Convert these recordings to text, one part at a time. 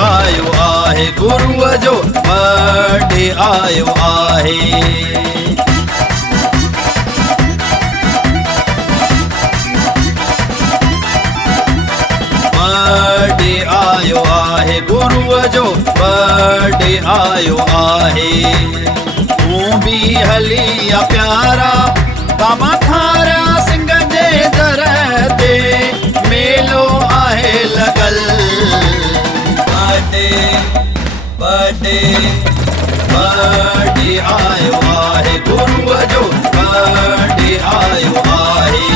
आयो आहे, गुरुअ जो बर्थडे आयो आहे। बर्थडे आयो आहे, गुरुअ जो बर्थडे आयो आहे। तूं भी हली आ प्यारा, बाबा थारा सिंह जे दर ते मेलो आहे लॻल। बर्थडे बर्थडे बर्थडे आयो आहे, गुरुअ जो बर्थडे आयो आहे।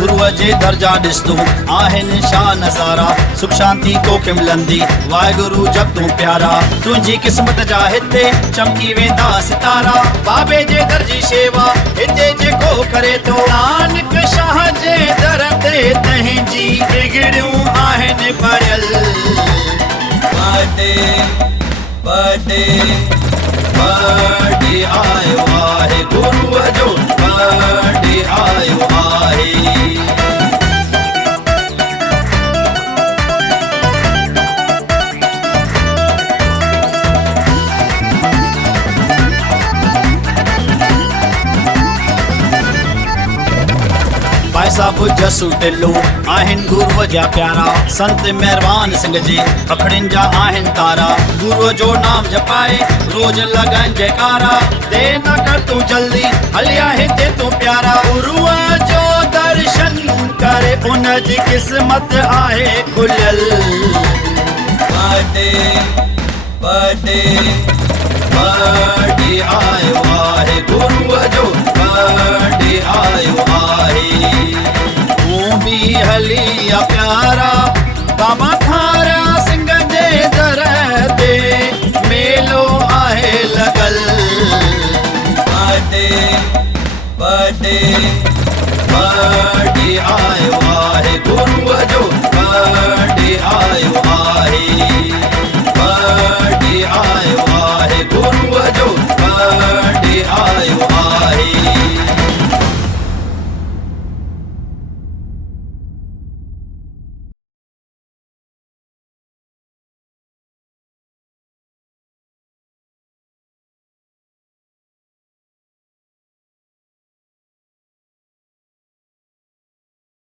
गुरुअ जे दर्जा ॾिस तूं आहिनि छा नज़ारा, सुख शांती तोखे मिलंदी वाहिगुरु जब तूं प्यारा। तुंहिंजी क़िस्मत जा हिते चमकी वेंदा सितारा, बाबे जे दर जी शेवा हिते जेको करे थो। नानक शाह जे दर ते तंहिंजी बिगड़ियूं आहिनि पढ़ियल। बर्थडे बर्थडे बर्थडे आयो आहे, गुरुअ जो बर्थडे आयो आहे। भाई साहब जसू ढिल्लो आहिनि गुरुअ जा प्यारा, संत महिरबान सिंह जे अखड़ियुनि जा आहिनि तारा। गुरुअ जो नाम जपाए रोज लॻाइनि जयकारा, देर न कर तूं जल्दी हलिया हिते तूं प्यारा। गुरुअ जो दर्शन करे उन जी क़िस्मत आहे खुलियल। बर्थडे बर्थडे बर्थडे आयो आहे, गुरुअ जो बर्थडे आयो आहे। तूं भी हली आ प्यारा, बाबा थारा सिंह जे दर ते मेलो आहे लॻल। बर्थडे बर्थडे बर्थडे आयो